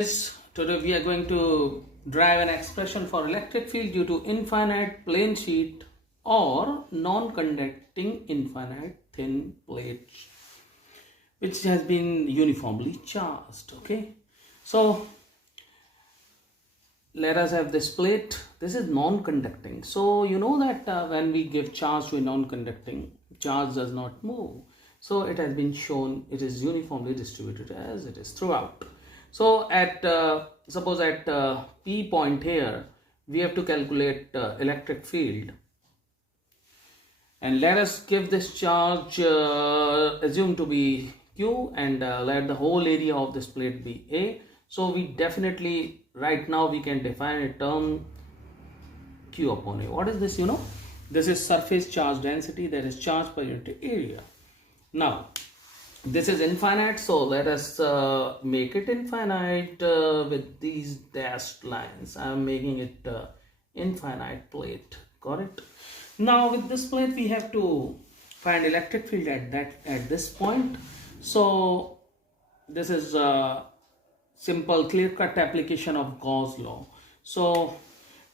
Today we are going to derive an expression for electric field due to infinite plane sheet or non-conducting infinite thin plate which has been uniformly charged. Okay, so let us have this plate. This is non-conducting, so you know that when we give charge to a non-conducting, charge does not move. So it has been shown it is uniformly distributed as it is throughout. So at suppose at P point here we have to calculate electric field, and let us give this charge assume to be Q, and let the whole area of this plate be A. So we definitely right now we can define a term Q upon A. What is this? This is surface charge density, that is charge per unit area. Now this is infinite, so let us make it infinite with these dashed lines. I am making it infinite plate. Got it? Now with this plate we have to find electric field at this point. So this is a simple clear-cut application of Gauss law. So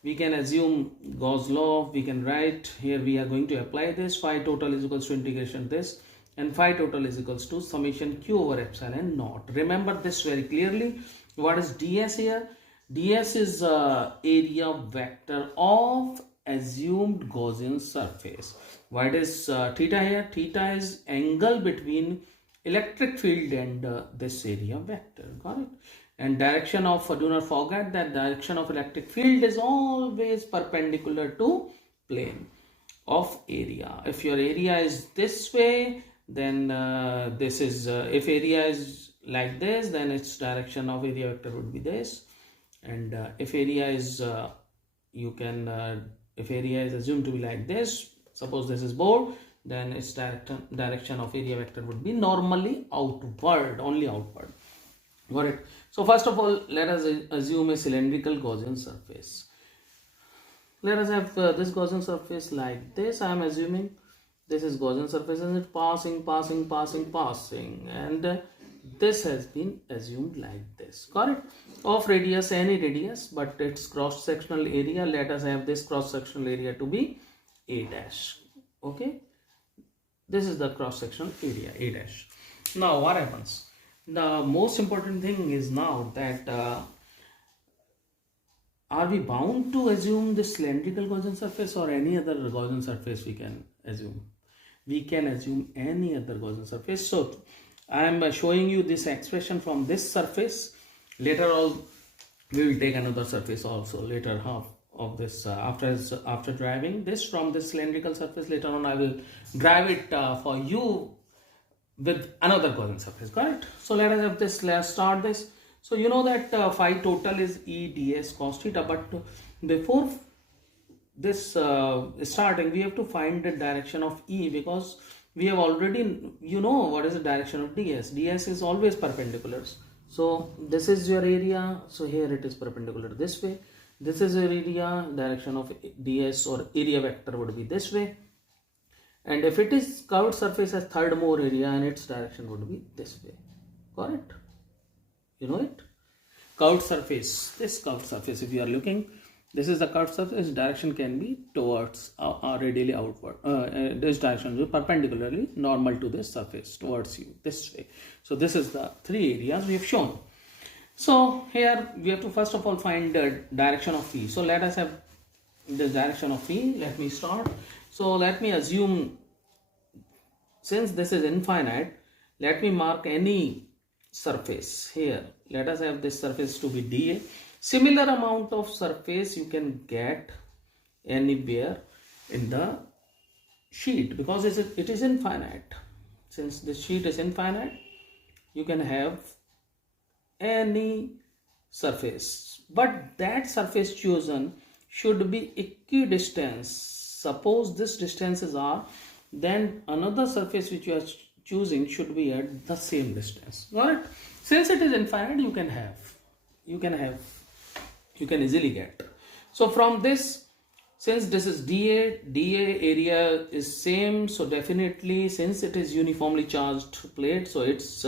we can assume Gauss law. We can write here we are going to apply this. Phi total is equals to integration this, and phi total is equals to summation Q over epsilon naught. Remember this very clearly. What is ds here? Ds is area vector of assumed Gaussian surface. What is theta here? Theta is angle between electric field and this area vector. Got it? And direction of, do not forget that direction of electric field is always perpendicular to plane of area. If your area is this way, then this is if area is like this, then its direction of area vector would be this. And if area is if area is assumed to be like this, suppose this is board, then its direction of area vector would be normally outward, only outward. Got it? So first of all, let us assume a cylindrical Gaussian surface. Let us have this Gaussian surface like this. I am assuming this is Gaussian surface and it's passing, and this has been assumed like this. Got it? Of radius, any radius, but its cross-sectional area, let us have this cross-sectional area to be A dash. Okay, this is the cross-sectional area, A dash. Now what happens? The most important thing is now that are we bound to assume this cylindrical Gaussian surface or any other Gaussian surface we can assume? We can assume any other Gaussian surface. So I am showing you this expression from this surface. Later on we will take another surface also later half of this after driving this from this cylindrical surface. Later on I will drive it for you with another Gaussian surface. Got it? So let us have this. Let's start this. So you know that phi total is E ds cos theta, but before this starting we have to find the direction of E, because we have already what is the direction of ds. Ds is always perpendicular. So this is your area, so here it is perpendicular this way. This is your area, direction of ds or area vector would be this way. And if it is curved surface as third more area, and its direction would be this way. Got it? You know it? Curved surface, this curved surface, if you are looking, this is the curved surface, direction can be towards radially outward. This direction will be perpendicularly normal to this surface towards you this way. So this is the three areas we have shown. So here we have to first of all find the direction of E. So let us have the direction of E. Let me start. So let me assume, since this is infinite, let me mark any surface here. Let us have this surface to be dA. Similar amount of surface you can get anywhere in the sheet, because it is infinite. Since the sheet is infinite, you can have any surface, but that surface chosen should be equidistant. Suppose this distances are, then another surface which you are choosing should be at the same distance. Got it? Since it is infinite, you can easily get. So from this, since this is dA area is same, so definitely since it is uniformly charged plate, so its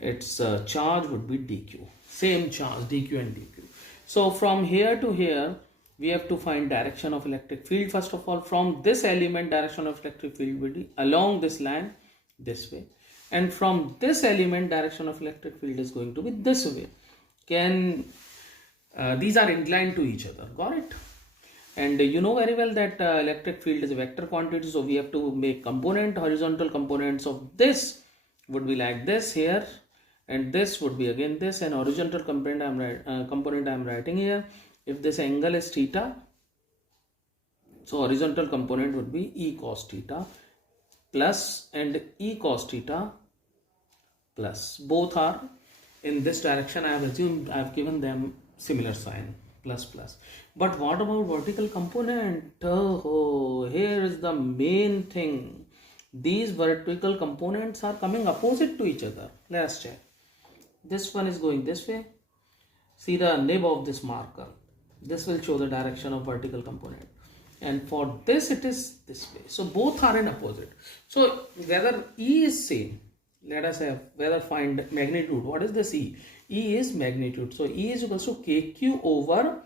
its charge would be dq, same charge dq and dq. So from here to here we have to find direction of electric field. First of all, from this element direction of electric field will be along this line this way, and from this element direction of electric field is going to be this way. Can these are inclined to each other, got it? And you know very well that electric field is a vector quantity, so we have to make horizontal components of this would be like this here, and this would be again this, and horizontal component I am writing here. If this angle is theta, so horizontal component would be e cos theta plus and e cos theta plus. Both are in this direction. I have assumed I have given them similar sign, plus plus. But what about vertical component? Oh, here is the main thing. These vertical components are coming opposite to each other. Let us check. This one is going this way. See the nib of this marker. This will show the direction of vertical component. And for this it is this way. So both are in opposite. So whether E is same, let us have whether find magnitude. What is this E? E is magnitude. So E is equals to KQ over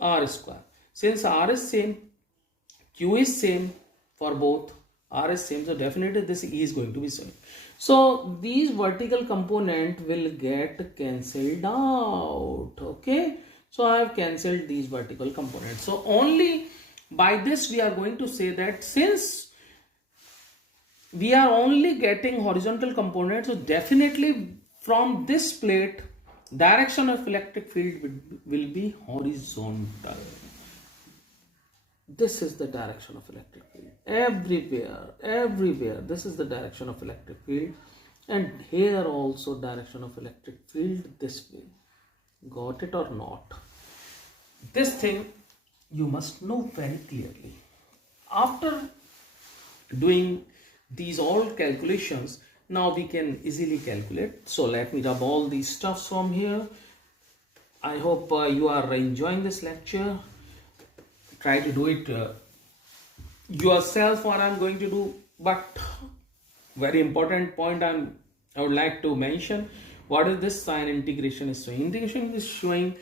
R square. Since R is same, Q is same for both, R is same, so definitely this E is going to be same. So these vertical component will get cancelled out. Okay. So I have cancelled these vertical components. So only by this we are going to say that since we are only getting horizontal components, so definitely from this plate direction of electric field will be horizontal. This is the direction of electric field. Everywhere this is the direction of electric field, and here also direction of electric field this way. Got it or not? This thing you must know very clearly. After doing these all calculations, now we can easily calculate. So let me rub all these stuffs from here. I hope you are enjoying this lecture. Try to do it yourself, what I'm going to do. But very important point I would like to mention. What is this sign integration is showing?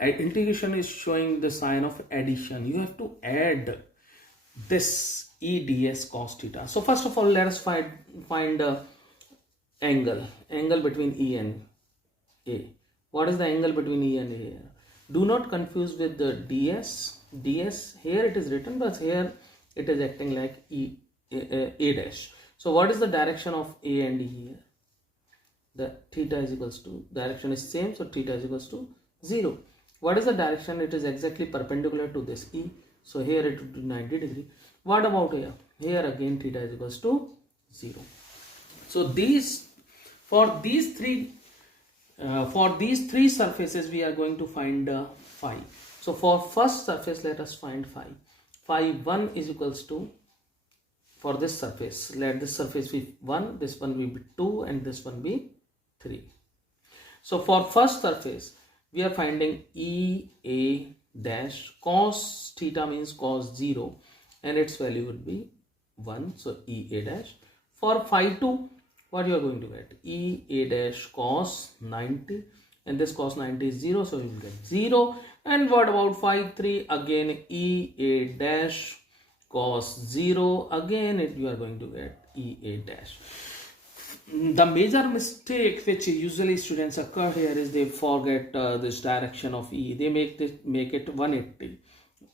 Integration is showing the sign of addition. You have to add this E ds cos theta. So first of all, let us find angle between E and A. What is the angle between E and A here? Do not confuse with the ds. Here it is written, but here it is acting like A dash. So what is the direction of A and E here? The theta is equals to, direction is same, so theta is equals to 0. What is the direction? It is exactly perpendicular to this E. So here it would be 90 degree. What about here? Here again theta is equals to 0. So for these three surfaces we are going to find phi. So for first surface let us find phi. Phi 1 is equals to, for this surface, let this surface be 1, this one will be 2, and this one be 3. So for first surface we are finding E A dash cos theta means cos 0, and its value will be 1, so E A dash. For phi 2, what you are going to get? E A dash cos 90, and this cos 90 is 0, so you will get 0. And what about phi 3? Again E A dash cos 0, again you are going to get E A dash. The major mistake which usually students occur here is they forget this direction of E. They make it 180.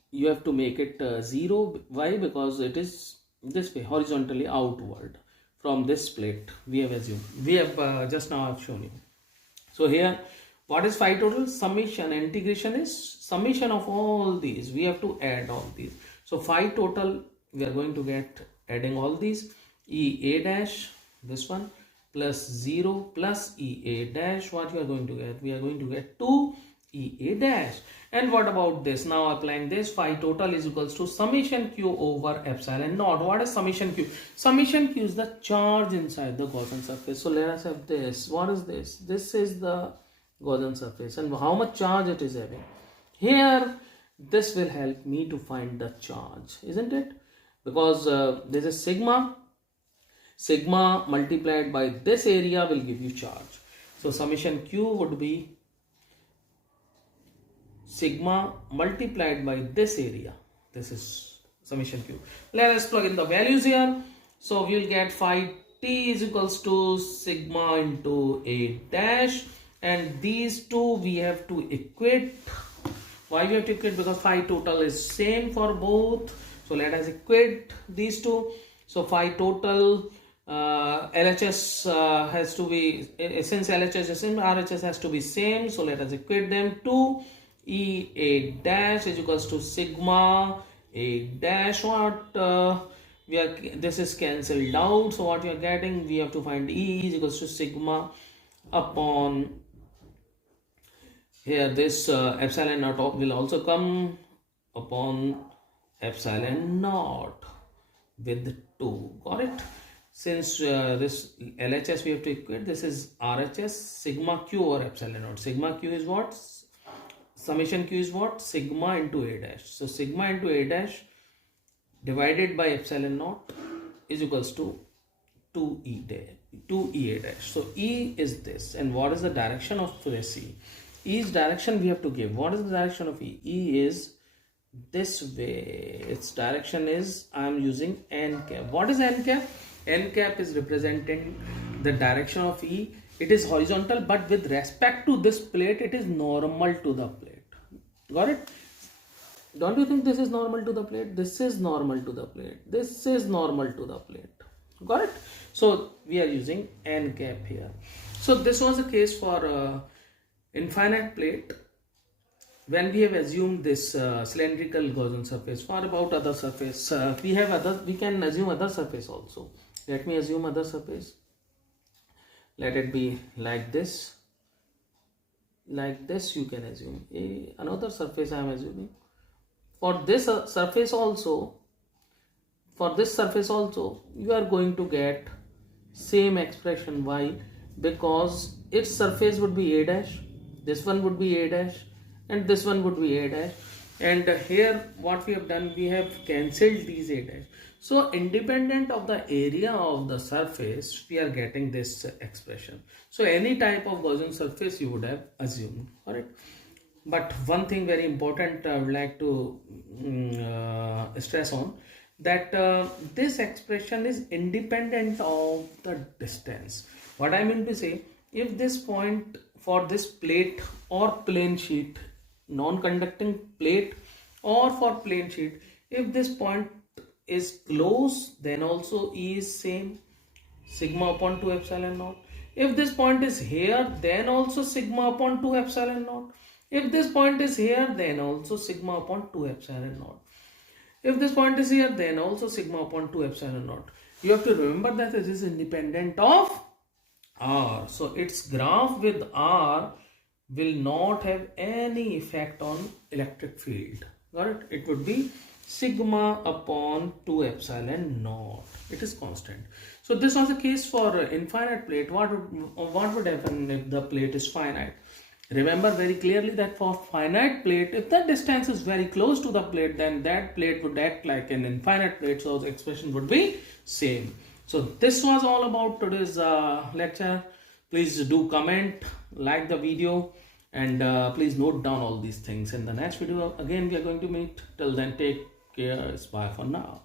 You have to make it 0. Why? Because it is this way, horizontally outward from this plate. We have assumed. We have just now I've shown you. So here, what is phi total? Summation. Integration is summation of all these. We have to add all these. So phi total we are going to get, adding all these, E A dash, this one, plus 0 plus E A dash. What we are going to get? We are going to get 2 E A dash. And what about this? Now applying this, phi total is equals to summation Q over epsilon naught. What is summation Q? Summation Q is the charge inside the Gaussian surface. So let us have this. What is this? This is the Gaussian surface, and how much charge it is having. Here this will help me to find the charge, isn't it? Because this is sigma multiplied by this area will give you charge. So summation Q would be sigma multiplied by this area. This is summation Q. Let us plug in the values here. So we will get phi t is equals to sigma into A dash, and these two we have to equate. Why we have to equate? Because phi total is same for both. So let us equate these two. So phi total LHS has to be, since LHS is same, RHS has to be same. So let us equate them. 2 E A dash is equals to sigma A dash. What we are, this is cancelled out. So what we are getting, we have to find E is equals to sigma upon here this epsilon naught will also come upon epsilon naught with 2. Got it? Since this LHS we have to equate, this is RHS sigma Q over epsilon naught. Sigma Q is what? Summation Q is what? Sigma into A dash. So sigma into A dash divided by epsilon naught is equals to 2E A dash. So E is this, and what is the direction of this E? E's direction we have to give. What is the direction of E? E is this way. Its direction is, I am using n cap. What is n cap? N cap is representing the direction of E. It is horizontal, but with respect to this plate, it is normal to the plate. Got it? Don't you think this is normal to the plate? This is normal to the plate. This is normal to the plate. Got it? So we are using n cap here. So this was the case for infinite plate. When we have assumed this cylindrical Gaussian surface, what about other surface? We can assume other surface also. Let me assume other surface. Let it be like this. Like this you can assume. Another surface I am assuming. For this surface also, you are going to get same expression. Why? Because its surface would be A dash, this one would be A dash, and this one would be A dash. And here what we have done, we have cancelled these A dash. So independent of the area of the surface, we are getting this expression. So any type of Gaussian surface you would have assumed. Alright. But one thing very important I would like to stress on, that this expression is independent of the distance. What I mean to say, if this point for this plate or plane sheet, non-conducting plate or for plane sheet, if this point is close, then also E is same, sigma upon 2 epsilon naught. If this point is here, then also sigma upon 2 epsilon naught. If this point is here, then also sigma upon 2 epsilon naught. If this point is here, then also sigma upon 2 epsilon naught. You have to remember that this is independent of R. So its graph with R will not have any effect on electric field. Got it? It would be sigma upon 2 epsilon naught. It is constant. So this was the case for infinite plate. What would happen if the plate is finite? Remember very clearly that for finite plate, if the distance is very close to the plate, then that plate would act like an infinite plate, so the expression would be same. So this was all about today's lecture. Please do comment, like the video, and please note down all these things. In the next video, again we are going to meet. Till then, take care. Bye for now.